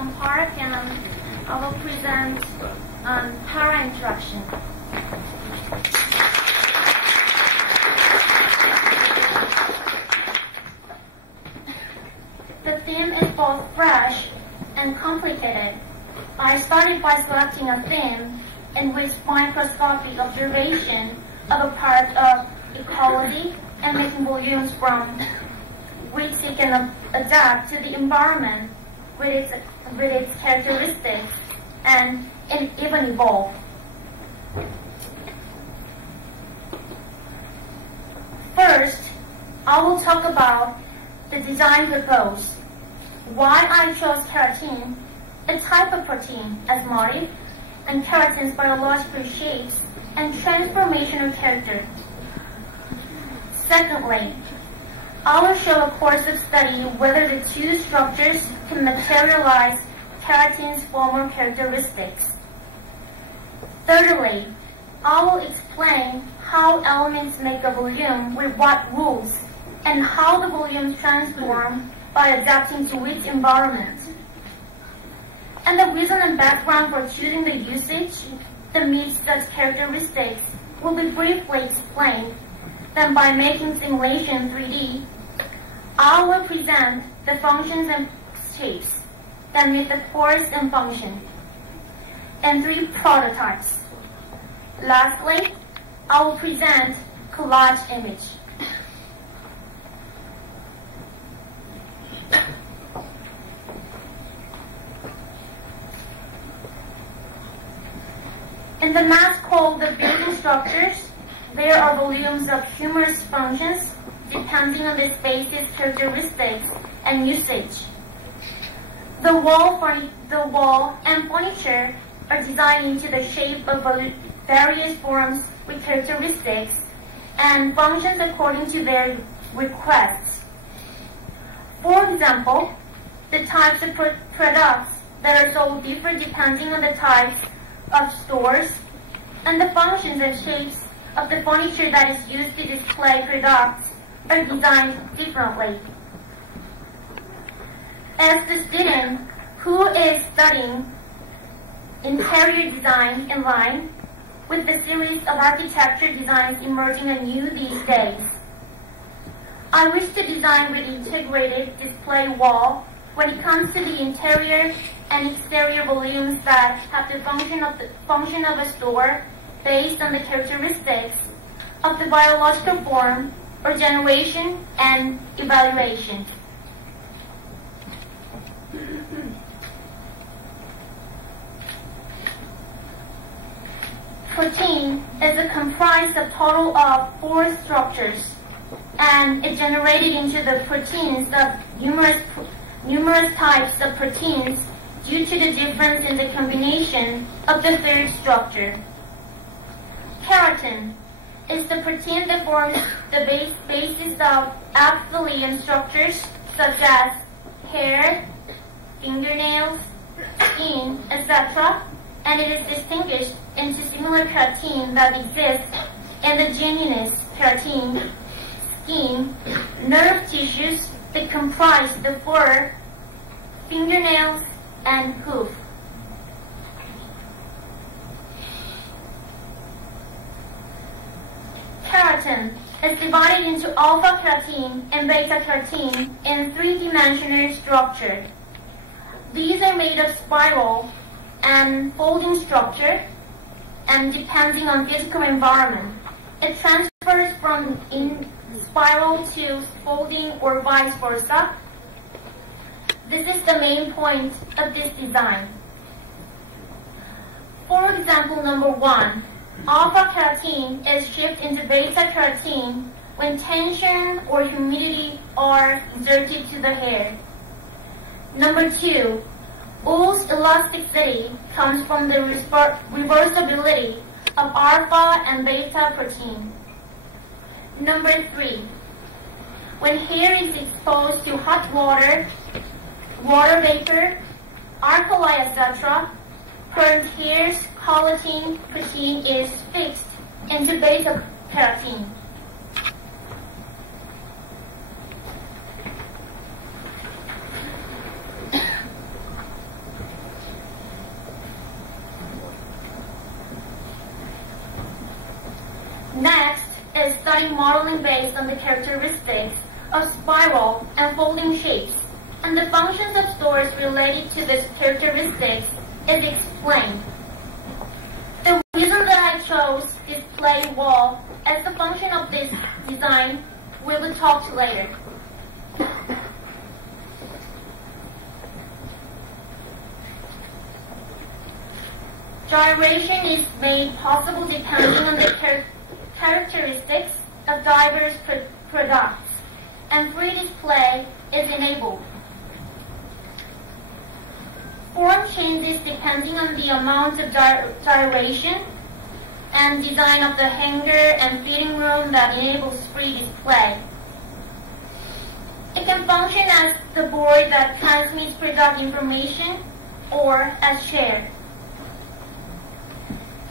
one part, and I will present para interaction. The theme is both fresh and complicated. I started by selecting a theme in which microscopic observation of a part of ecology and making volumes from which it can adapt to the environment with its characteristics and even evolve. First, I will talk about the design proposed, why I chose keratin, a type of protein, as motif, and keratin's biological shapes and transformational character. Secondly, I will show a course of study whether the two structures can materialize keratin's former characteristics. Thirdly, I will explain how elements make a volume with what rules and how the volumes transform by adapting to each environment. And the reason and background for choosing the usage that meets such characteristics will be briefly explained. Then by making simulation 3D, I will present the functions and shapes that meet the course and function, and 3 prototypes. Lastly, I will present collage image. In the math called the building structures, there are volumes of numerous functions depending on the space's characteristics and usage. The wall and furniture are designed into the shape of various forms with characteristics and functions according to their requests. For example, the types of products that are sold differ depending on the types of stores, and the functions and shapes of the furniture that is used to display products are designed differently. As the student who is studying interior design in line with the series of architecture designs emerging anew these days, I wish to design with integrated display wall when it comes to the interior and exterior volumes that have the function of a store based on the characteristics of the biological form or generation and evaluation. Protein is comprised of total of 4 structures, and it generated into the proteins of numerous types of proteins due to the difference in the combination of the 3rd structure. Keratin is the protein that forms the basis of epithelium structures such as hair, fingernails, skin, etc., and it is distinguished into similar keratin that exists in the genus keratin, skin, nerve tissues that comprise the fur, fingernails, and hoof. Keratin is divided into alpha keratin and beta keratin in 3-dimensional structure. These are made of spiral and folding structure, and depending on physical environment, it transfers from in spiral to folding or vice versa. This is the main point of this design. For example, number 1, alpha keratin is shifted into beta keratin when tension or humidity are exerted to the hair. Number 2, wool's elasticity comes from the reversibility of alpha and beta protein. Number 3, when hair is exposed to hot water, water vapor, alkali, etc., current hair's collagen protein is fixed into beta keratin. is studying modeling based on the characteristics of spiral and folding shapes, and the functions of stores related to these characteristics is explained. The reason that I chose display wall as the function of this design will be talked later. Gyration is made possible depending on the characteristics of diverse products, and free display is enabled. Form changes depending on the amount of gyration and design of the hanger and fitting room that enables free display. It can function as the board that transmits product information or as chair.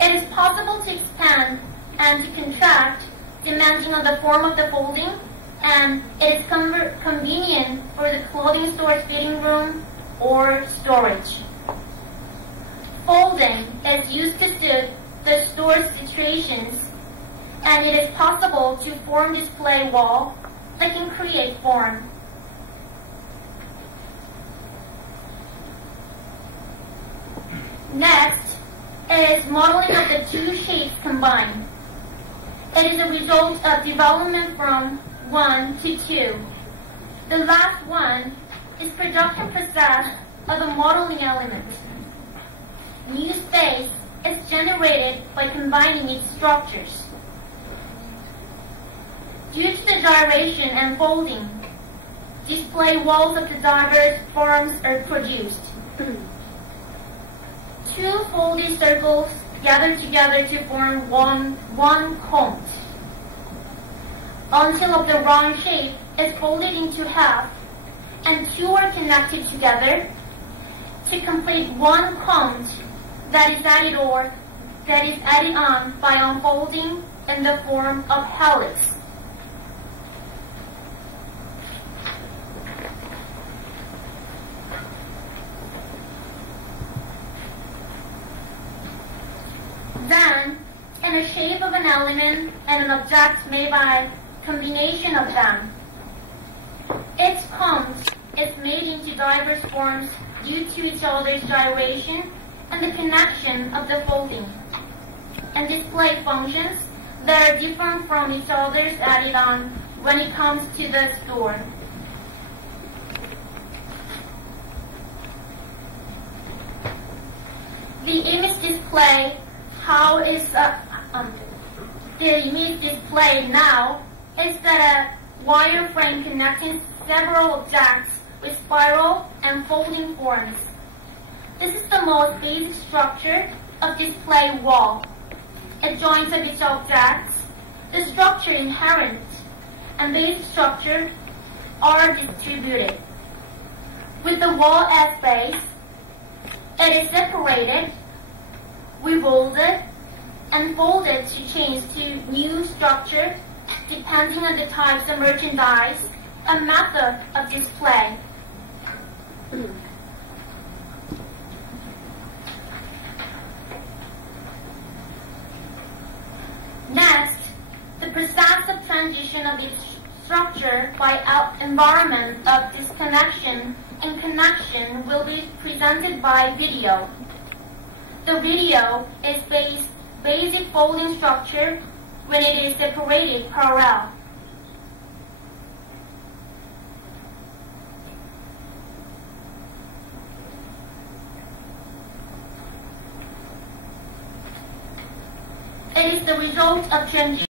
It is possible to expand and to contract depending on the form of the folding, and it is convenient for the clothing store's fitting room or storage. Folding is used to suit the store's situations, and it is possible to form display wall that can create form. Next is modeling of the two shapes combined. It is a result of development from 1 to 2. The last one is production process of a modeling element. New space is generated by combining its structures. Due to the gyration and folding, display walls of the diverse forms are produced. Two folded circles gather together to form one cone. Until of the round shape is folded into half, and two are connected together to complete one cone that is added on by unfolding in the form of helix. Then, in the shape of an element and an object made by combination of them, its cones is made into diverse forms due to each other's gyration and the connection of the folding, and display functions that are different from each other's added on when it comes to the store. The image display now is that a wireframe connecting several objects with spiral and folding forms. This is the most basic structure of display wall. It joins of its objects, the structure inherent, and basic structure are distributed. With the wall as base, it is separated, revolved, and folded to change to new structure depending on the types of merchandise and method of display. Next, the process of transition of its structure by environment of disconnection and connection will be presented by video. The video is basic folding structure when it is separated parallel. It is the result of transition